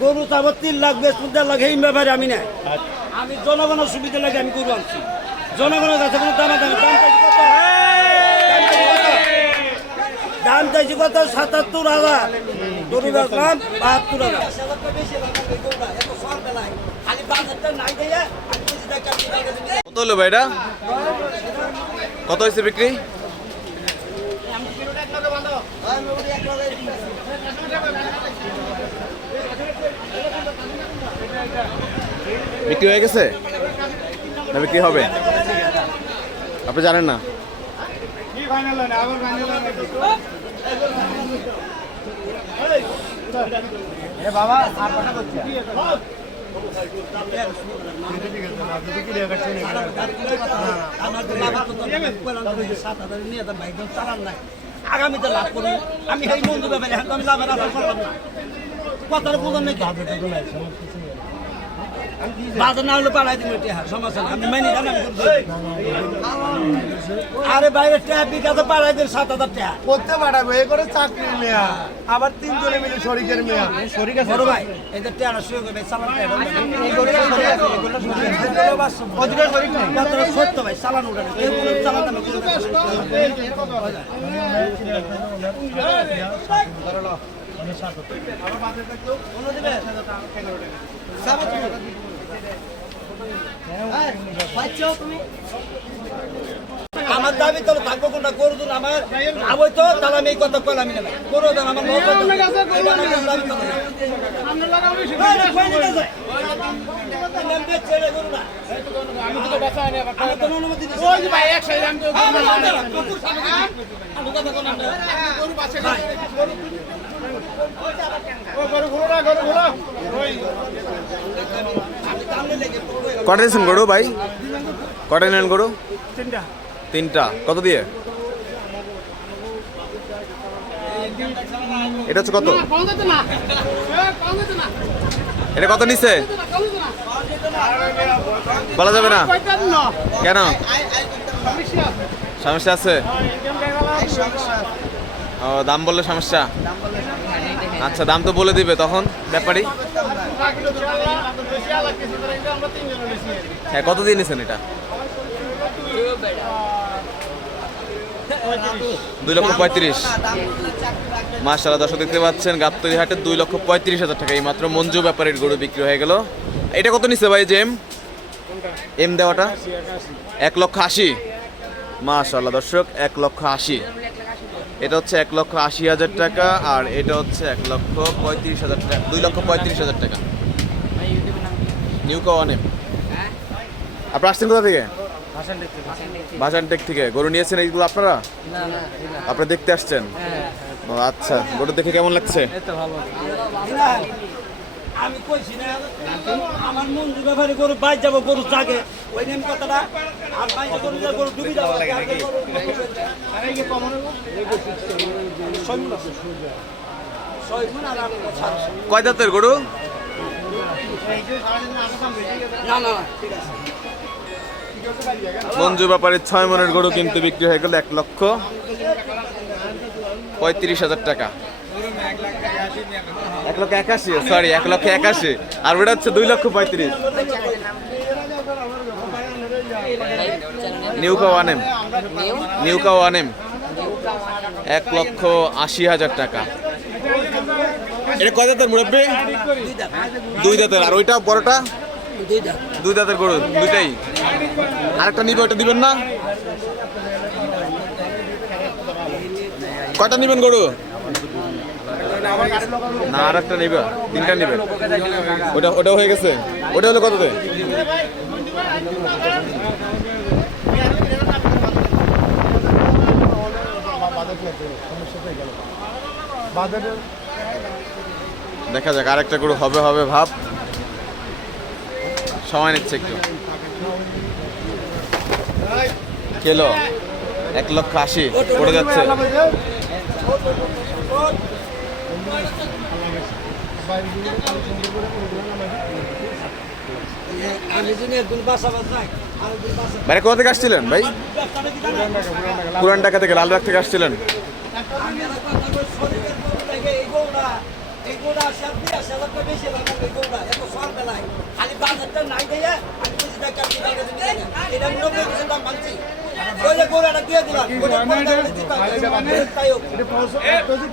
গরু চাবো তিন লাখ বেশ দেড় লাখ এই ব্যাপারে আমি নাই। আমি জনগণের সুবিধা লাগে আমি গরু আনছি। জনগণের কাছে কোনো দাম দাম দাম চাইছি কত? দাম চাইছি কত? সাতাত্তর হাজার। গরু বেচলাম বাহাত্তর হাজার। কত হলো ভাই এটা? কত হয়েছে বিক্রি? বিক্রি হয়ে গেছে? না বিক্রি হবে। আপনি জানেন না? আগামীতে লাভ করি। আমি এই বন্ধু ব্যাপারে আমি লাভের আশা করলাম না। কথার বুঝেন নাকি বাজার না হলে পাড়াই দিব টেহা সমস্যা আমি মাইনি জানি। আরে বাইরে টেহা বিকাতে পাড়াই দিন সাত হাজার টেহা করতে পাঠাবো এ করে চাকরির মেয়া আবার তিনজনে মিলে শরিকের মেয়া শরিক বড় ভাই এদের টেহারা শুয়ে চালান সত্য ভাই চালান কেউ কোনো চালান কোনো। আমার দাবি তো থাকব কোনটা? করু দিন আমার? আবই তো তাহলে আমি এই কথা কইলাম না করু দেন আমার অনুমতি কটা নিয়েছেন গরু ভাই? কটা নেন গরু? তিনটা। কত দিয়ে? এটা হচ্ছে কত? এটা কত নিচ্ছে? বলা যাবে না। কেন? সমস্যা আছে? ও দাম বললে সমস্যা। আচ্ছা দাম তো বলে দিবে তখন ব্যাপারই হ্যাঁ কত দিয়ে নিছেন এটা? দুই লক্ষ পঁয়ত্রিশ। মার্শাল্লাহ দর্শক দেখতে পাচ্ছেন, গাবতলি হাটে দুই লক্ষ পঁয়ত্রিশ হাজার টাকা। এই মাত্র মঞ্জু ব্যাপারের গরু বিক্রি হয়ে গেল। এটা কত নিচ্ছে ভাই জেম এম দেওয়াটা? এক লক্ষ আশি। মাশাল্লাহ দর্শক, এক লক্ষ আশি। এটা হচ্ছে এক লক্ষ আশি হাজার টাকা আর এটা হচ্ছে এক লক্ষ পঁয়ত্রিশ হাজার টাকা, দুই লক্ষ পঁয়ত্রিশ হাজার টাকা। নিউ কাওয়ানেম আপনি আসছেন কোথা থেকে? ভাষান টেক থেকে। গরু নিয়েছেন এইগুলো আপনারা? আপনারা দেখতে আসছেন? আচ্ছা গরু দেখে কেমন লাগছে? আমি কইছি না আমার মঞ্জু ব্যাপারে গরু বাইর যাব গরু জাগে। ওই নেম কথাটা আর বাইরে গরু গরু ডুবি যাব। কয় দাঁতের গরু? না না না, ঠিক আছে। মঞ্জু ব্যাপারের ছয় মনের গরু কিন্তু বিক্রি হয়ে গেল এক লক্ষ পঁয়ত্রিশ হাজার টাকা। লক্ষ একাশি সরি এক লক্ষ একাশি, আর ওটা হচ্ছে দুই লক্ষ পঁয়ত্রিশ। নিউকা ওয়ানেম নিউকা ওয়ানেম এক লক্ষ আশি হাজার টাকা। এটা কয় দাঁতের মুরব্বী? দুই দাঁতের। আর ওইটা বড়টা? দুই দাঁতের গরু, দুইটাই। আরেকটা নিবে ওটা দিবেন না? কয়টা নিবেন গরু? না আর একটা নিবে। তিনটা নিবে। ওটা ওটা হয়ে গেছে? ওটা হলো বাজারের দেখা যাক, আরেকটা গরু হবে হবে ভাব। সময় নিচ্ছে একটু। কেলো এক লক্ষ আশি, পড়ে যাচ্ছে। বাসা বাইরে কোথা থেকে আসছিলেন ভাই? পুরান ঢাকা থেকে, লালবাগ থেকে আসছিলেন? খালি বাজারটা নাই দিয়ে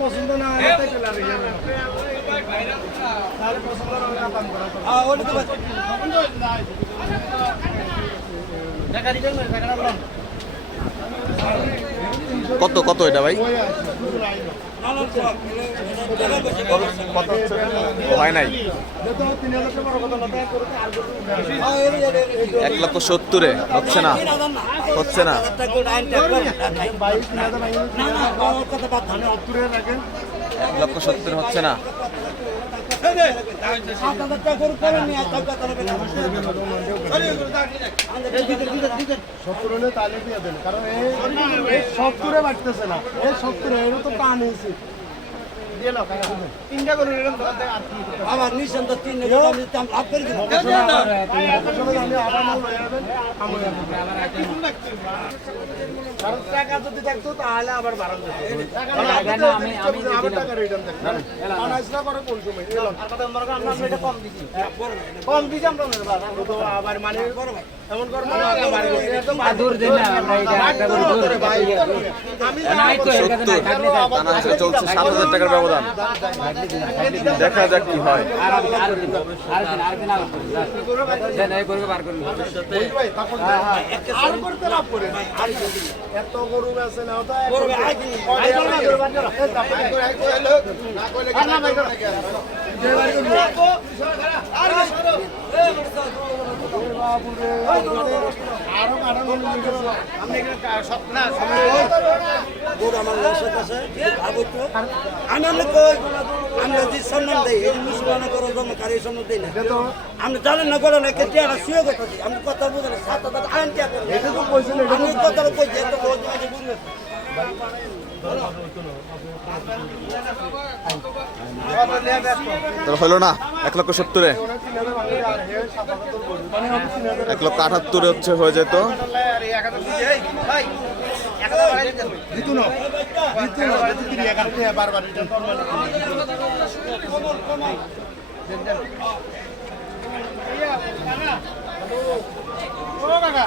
পছন্দ না হয় তাই কত কত এটা ভাই? নাই? এক লক্ষ সত্তরে, হচ্ছে না। হচ্ছে না? এক লক্ষ সত্তর হচ্ছে না? সত্তরে বাড়তেছে না। এই সত্তরে এরও তো টান হয়েছে নিঃসন্দেহ তিন টাকা যদি থাকতো তাহলে আবার বাড়ান তো। কম আমরা। তো আবার মানে এমন করব তো ভাই। আমি চলছে সাত হাজার টাকার ব্যবধান দেখা যাক কি হয়। করে না। না করে, করে, না, করে। করে। কা- না, আমার আমরা যে সম্মান দেই, এই মুসলমানের গরু জন্ম কারি সম্মান দেই না। এটা তো আপনি জানেন না বলেন একে শুয়ে কথা দিই আমি কথা বুঝেন সাত হাজার টিয়া তাহলে হলো না এক লক্ষ সত্তরে। এক লক্ষ আটাত্তরে হচ্ছে হয়ে যেত কাকা।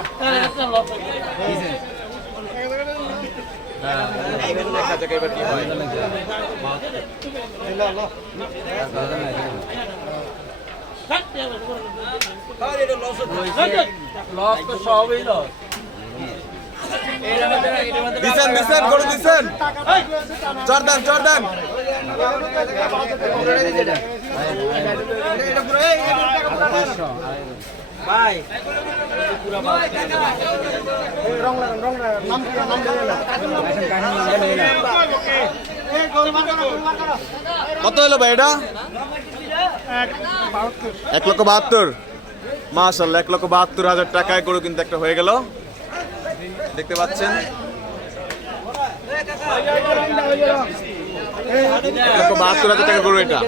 দেখা যাক এবার কি হয় আর এটা লস দিছেন দিছেন গরু দিছেন চর্দান চর্দান ভাই রং লাগান, রং লাগান। নাম নাম কত হলো ভাই এটা? এক লক্ষ বাহাত্তর। মাশাল্লাহ এক লক্ষ বাহাত্তর হাজার টাকায় গরু কিন্তু একটা হয়ে গেল। দেখতে পাচ্ছেন। এক লক্ষ বাহাত্তর হাজার টাকা গরু এটা।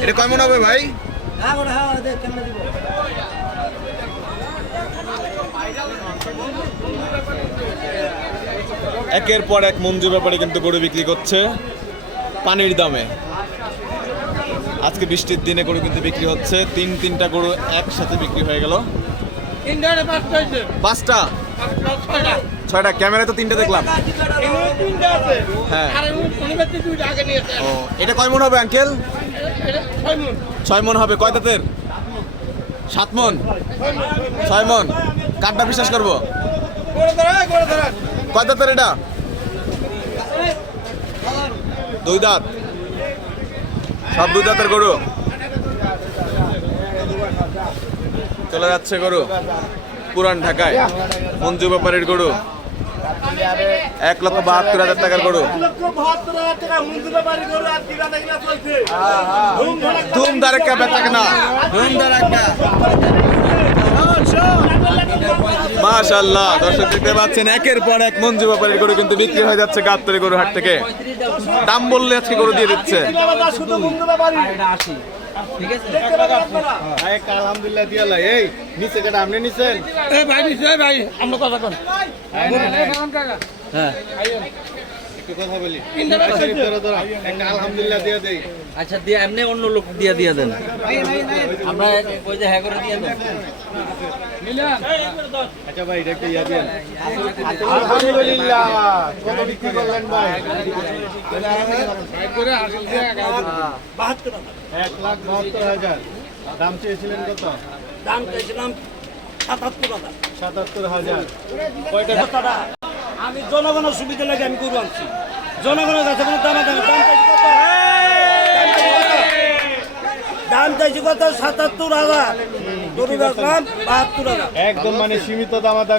এটা কেমন হবে ভাই হ্যাঁ, হ্যাঁ, দিব? একের পর এক মঞ্জু ব্যাপারে কিন্তু গরু বিক্রি করছে পানির দামে। আজকে বৃষ্টির দিনে গরু কিন্তু বিক্রি হচ্ছে। তিন তিনটা গরু একসাথে বিক্রি হয়ে গেল। পাঁচটা ছয়টা। ক্যামেরায় তো তিনটে দেখলাম। হ্যাঁ। ও এটা কয় মন হবে আঙ্কেল? ছয় ছয় মন হবে। কয় দাঁতের? সাত মন। ছয় মন। কাঠটা বিশ্বাস করব? ধরো, কয় দাঁতের এটা? দুই দাঁত। সব দুই দাঁতের গরু? চলে যাচ্ছে গরু। পুরান ঢাকায়। মঞ্জু ব্যাপারের গরু। এক লক্ষ বাহাত্তর হাজার টাকার গরু। ধুম ধড়াক্কা। ধুম ধারেকা বেচা কেনা মাশাল্লাহ দর্শক দেখতে পাচ্ছেন একের পর এক মঞ্জু ব্যাপারের গরু কিন্তু বিক্রি হয়ে যাচ্ছে গাবতলি গরু হাট থেকে। দাম বললে আজকে গরু দিয়ে দিচ্ছে। আলহামদুলিল্লাহ একটু কথা বলি। ধরো, ধরো। একটা আলহামদুলিল্লাহ দিয়ে দেই। আচ্ছা দিয়ে এমনি অন্য লোক দিয়ে দিয়ে দেন। আমরা ওই যে হ্যাঁ করে দিয়ে দেন। আচ্ছা ভাই এটা ইয়া দিয়েন আলহামদুলিল্লাহ। কত বিক্রি করলেন ভাই? এক লাখ বাহাত্তর হাজার। দাম চেয়েছিলেন কত? দাম সাতাত্তর টাকা সাতাত্তর হাজার। আমি জনগণের সুবিধা লাগে আমি গরু আনছি। জনগণের কাছে কোনো দাম দাম দাম চাইছি কত? দাম সাতাত্তর হাজার। গরু বেচলাম বাহাত্তর হাজার। একদম মানে সীমিত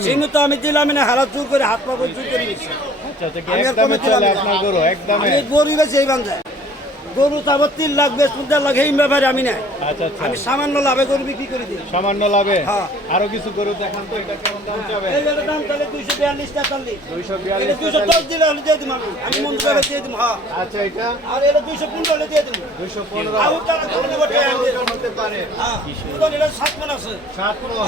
সীমিত আমি দিলাম মানে হালাত করে হাত পা করে জোর করে নিচ্ছি আচ্ছা আচ্ছা কি আমি আর একদমে চলে আপনার গরু একদমে? গরু বেশি এই বান্ধে গরু তারপর তিন লাখ বেশ দেড় লাখ এই ব্যাপারে আমি নাই। আচ্ছা আচ্ছা। আমি সামান্য লাভে গরু বিক্রি করে দিই সামান্য লাভে? হ্যাঁ। আরও কিছু গরু দেখান তো এটা কেমন দাম যাবে এই গরুর দাম তাহলে দুইশো বিয়াল্লিশ তেতাল্লিশ দুইশো এটা বিয়াল্লিশ দুইশো দশ দিলে হলে দিয়ে দিম আমি। মন্দির করে দিয়ে দিম হ্যাঁ। আচ্ছা এটা? আর এটা দুইশো পনেরো হলে দিয়ে দিম। দুইশো পনেরো। আর। হতে পারে। হ্যাঁ। এটা সাত মন আছে। সাত মণ।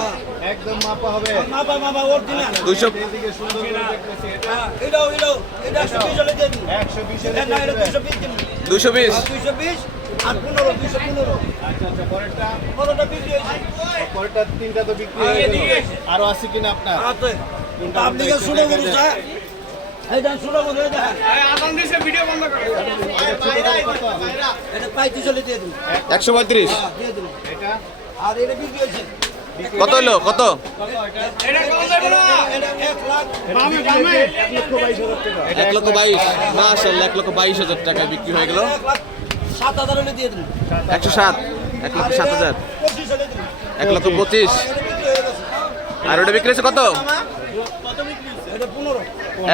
একদম মাপা হবে। মাপা মাপা অরিজিনাল দুইশো এদিকে সুন্দর করে দেখতেছি এটা? হ্যাঁ এটাও এটাও এটা একশো বিশ হলে দিয়ে দিম। একশো দুইশো বিশ দিম। দুশো বিশ। বিশ আর পনেরো দুইশো পনেরো। আচ্ছা আচ্ছা পরেরটা বিক্রি হয়েছে। পরেরটা তিনটা তো বিক্রি হয়ে গেল। আরও আছে কিনা আপনার? হাতে পাবলিকের শুনে একশো পঁয়ত্রিশ। হ্যাঁ, দিয়ে দিন। এটা? আর এটা বিক্রি হয়েছে। কত হলো? কত? এক লক্ষ বাইশ। মাশাল্লাহ এক লক্ষ বাইশ হাজার টাকায় বিক্রি হয়ে গেল। একশো সাত, এক লক্ষ সাত হাজার। এক লক্ষ পঁচিশ। আর ওটা বিক্রি হয়েছে কত?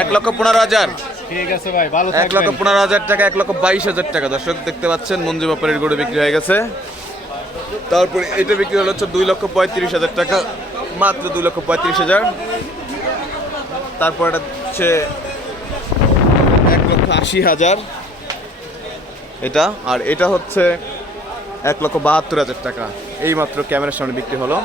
এক লক্ষ পনেরো হাজার। এক লক্ষ পনেরো হাজার টাকা, এক লক্ষ বাইশ হাজার টাকা। দর্শক, দেখতে পাচ্ছেন মঞ্জু ব্যাপারের গরু বিক্রি হয়ে গেছে। তারপরে এটা বিক্রি হলো হচ্ছে দুই লক্ষ পঁয়ত্রিশ হাজার টাকা, মাত্র দুই লক্ষ পঁয়ত্রিশ হাজার। তারপর এটা হচ্ছে এক লক্ষ আশি হাজার এটা, আর এটা হচ্ছে এক লক্ষ বাহাত্তর হাজার টাকা। এই মাত্র ক্যামেরার সামনে বিক্রি হলো।